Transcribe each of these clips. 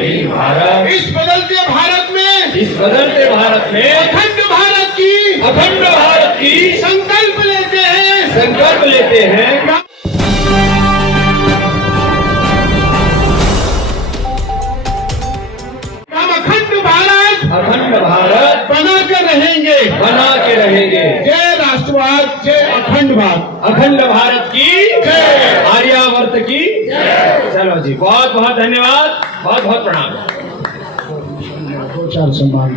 नवीन भारत, इस बदलते भारत में, इस बदलते भारत में अखंड भारत की संकल्प लेते हैं। हम अखंड भारत बना के रहेंगे। जय राष्ट्रवाद, जय अखंड भारत। अखंड भारत की जय। आर्यावर्त की जय। चलो जी, बहुत बहुत धन्यवाद, बहुत बहुत प्रणाम। दो चार सम्मान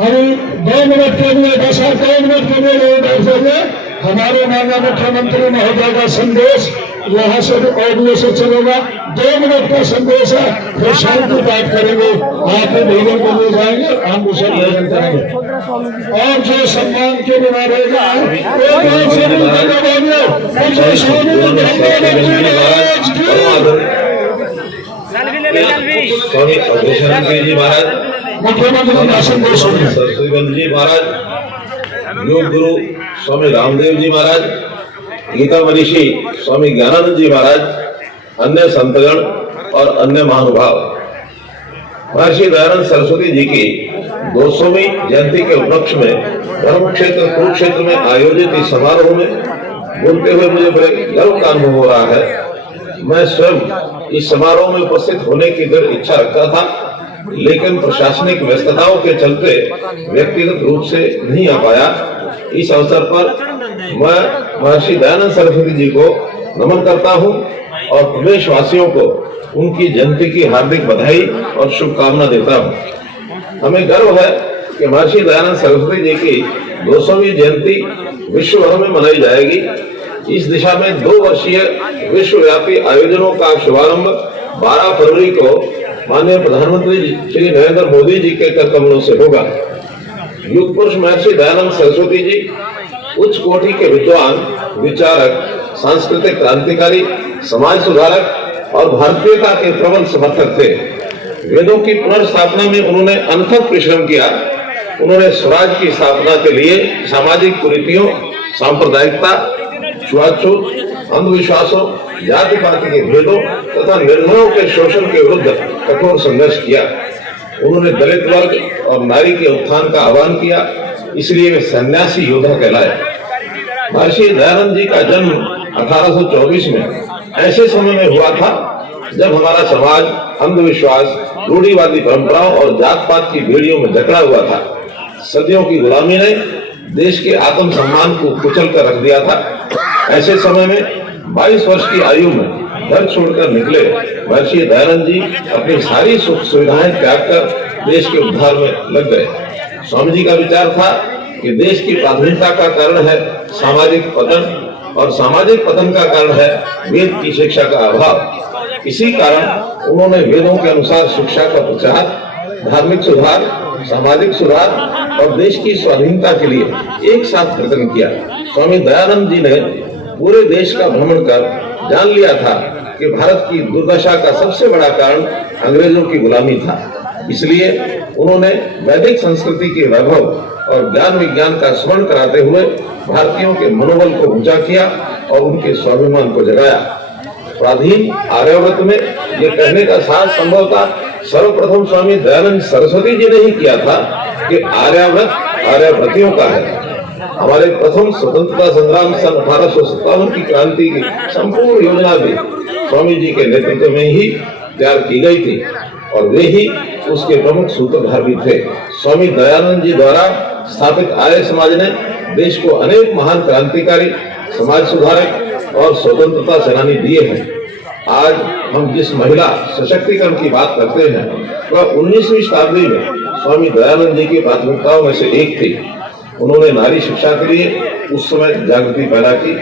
अभी 2 मिनट के लिए, 2 मिनट के लिए लोग बैठेंगे। हमारे माननीय मुख्यमंत्री महोदय का संदेश यहाँ से ऑडियो से चलेगा। 2 मिनट का संदेश है, फिर शांति बात करेंगे। आप भोजन को ले जाएंगे, हम उसे भोजन करेंगे। और जो सम्मान के बिना रहेगा स्वामी अवधेशानंद जी महाराज, मुख्यमंत्री का संदेश सरस्वती जी महाराज, योग गुरु स्वामी रामदेव जी महाराज, गीता मनीषी स्वामी ज्ञानानंद जी महाराज, अन्य संतगण और अन्य महानुभाव, महर्षि दयानंद सरस्वती जी की 200वीं जयंती के उपलक्ष्य में धर्म क्षेत्र कुरुक्षेत्र में आयोजित इस समारोह में बोलते हुए मुझे बड़े गर्व का अनुभव हो रहा है। मैं स्वयं इस समारोह में उपस्थित होने की दृढ़ इच्छा रखता था, लेकिन प्रशासनिक व्यस्तताओं के चलते व्यक्तिगत रूप से नहीं आ पाया। इस अवसर पर मैं महर्षि दयानंद सरस्वती जी को नमन करता हूं और प्रदेशवासियों को उनकी जयंती की हार्दिक बधाई और शुभकामना देता हूं। हमें गर्व है कि महर्षि दयानंद सरस्वती जी की 200वीं जयंती विश्व भर में मनाई जाएगी। इस दिशा में 2 वर्षीय विश्वव्यापी आयोजनों का शुभारंभ 12 फरवरी को माननीय प्रधानमंत्री श्री नरेंद्र मोदी जी के कर कमलों से होगा। युग पुरुष महर्षि दयानंद सरस्वती जी उच्च कोटि के विद्वान, विचारक, सांस्कृतिक क्रांतिकारी, समाज सुधारक और भारतीयता के प्रबल समर्थक थे। वेदों की पुनर्स्थापना में उन्होंने अनथक परिश्रम किया। उन्होंने स्वराज की स्थापना के लिए सामाजिक कुरीतियों, सांप्रदायिकता, छुआछूत, अंधविश्वासों, जाति पाति के भेदों तथा निर्णयों के शोषण के विरुद्ध कठोर संघर्ष किया। उन्होंने दलित वर्ग और नारी के उत्थान का आह्वान किया, इसलिए वे सन्यासी योद्धा कहलाए। महर्षि दयानंद जी का जन्म 1824 में ऐसे समय में हुआ था जब हमारा समाज अंधविश्वास, रूढ़िवादी परंपराओं और जात पात की बेड़ियों में जकड़ा हुआ था। सदियों की गुलामी ने देश के आत्म सम्मान को कुचल कर रख दिया था। ऐसे समय में 22 वर्ष की आयु में घर छोड़कर निकले महर्षि दयानंद जी अपनी सारी सुख सुविधाएं त्याग कर देश के उद्धार में लग गए। स्वामी जी का विचार था कि देश की प्राथमिकता का कारण है सामाजिक पतन और सामाजिक पतन का कारण है वेद की शिक्षा का अभाव। इसी कारण उन्होंने वेदों के अनुसार शिक्षा का प्रचार, धार्मिक सुधार, सामाजिक सुधार और देश की स्वाधीनता के लिए एक साथ प्रयत्न किया। स्वामी दयानंद जी ने पूरे देश का भ्रमण कर जान लिया था कि भारत की दुर्दशा का सबसे बड़ा कारण अंग्रेजों की गुलामी था। इसलिए उन्होंने वैदिक संस्कृति के वैभव और ज्ञान विज्ञान का स्मरण कराते हुए भारतीयों के मनोबल को ऊंचा किया और उनके स्वाभिमान को जगाया। प्राचीन आर्यावर्त में ये कहने का साहस संभवतः सर्वप्रथम स्वामी दयानंद सरस्वती जी ने ही किया था कि आर्यावर्त आर्यवर्तियों का है। हमारे प्रथम स्वतंत्रता संग्राम सन 1857 की क्रांति की संपूर्ण योजना भी स्वामी जी के नेतृत्व में ही तैयार की गई थी और वे ही उसके प्रमुख सूत्रधार भी थे। स्वामी दयानंद जी द्वारा स्थापित आर्य समाज ने देश को अनेक महान क्रांतिकारी, समाज सुधारक और स्वतंत्रता सेनानी दिए हैं। आज हम जिस महिला सशक्तिकरण की बात करते हैं वह 19वीं शताब्दी में स्वामी दयानंद जी की प्राथमिकताओं में से एक थी। उन्होंने नारी शिक्षा के लिए उस समय जागृति पैदा की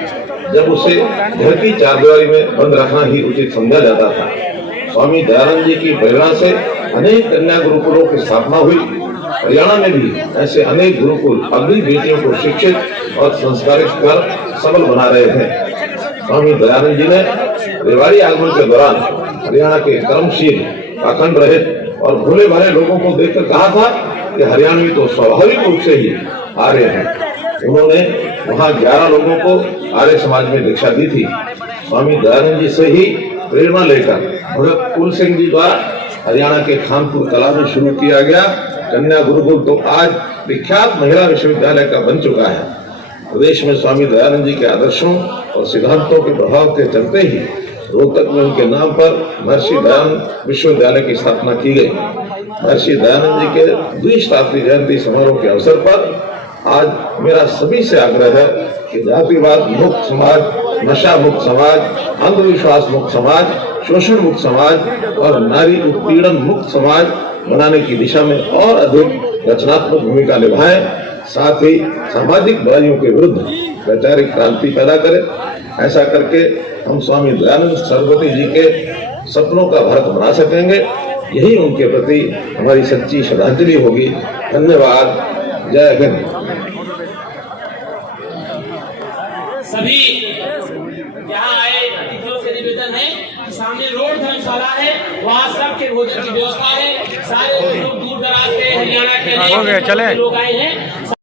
जब उसे घर की चारदीवारी में बंद रखना ही उचित समझा जाता था। स्वामी दयानंद जी की प्रेरणा से अनेक कन्या गुरुकुलों की स्थापना हुई। हरियाणा में भी ऐसे अनेक गुरुकुल अभी बेटियों को शिक्षित और संस्कारित कर सबल बना रहे थे। स्वामी दयानंद जी ने रेवाड़ी आगमन के दौरान हरियाणा के कर्मशील, पाखंड रहित और भोले भाले लोगों को देखकर कहा था कि हरियाणवी तो स्वाभाविक रूप से ही आर्य हैं। उन्होंने वहाँ 11 लोगों को आर्य समाज में दीक्षा दी थी। स्वामी दयानंद जी से ही प्रेरणा लेकर भगत फूल सिंह जी द्वारा हरियाणा के खानपुर कला में शुरू किया गया कन्या गुरुकुल तो आज विख्यात महिला विश्वविद्यालय का बन चुका है। प्रदेश में स्वामी दयानंद जी के आदर्शों और सिद्धांतों के प्रभाव के चलते ही रोहतक में उनके नाम पर महर्षि दयानंद विश्वविद्यालय की स्थापना की गई। महर्षि दयानंद जी के 2 शताब्दी जयंती समारोह के अवसर पर आज मेरा सभी से आग्रह है कि जातिवाद मुक्त समाज, नशा मुक्त समाज, अंधविश्वास मुक्त समाज, शोषण मुक्त समाज और नारी उत्पीड़न मुक्त समाज बनाने की दिशा में और अधिक रचनात्मक भूमिका निभाएं। साथ ही सामाजिक बुराइयों के विरुद्ध वैचारिक क्रांति पैदा करें। ऐसा करके हम स्वामी दयानंद सरस्वती जी के सपनों का भारत बना सकेंगे। यही उनके प्रति हमारी सच्ची श्रद्धांजलि होगी। धन्यवाद। जय हिंद। सभी यहाँ आए अतिथियों से निवेदन है कि सामने रोड धर्मशाला है, वहाँ सबके भोजन की व्यवस्था है। सारे लोग दूर दराज से हरियाणा के लोग आए हैं।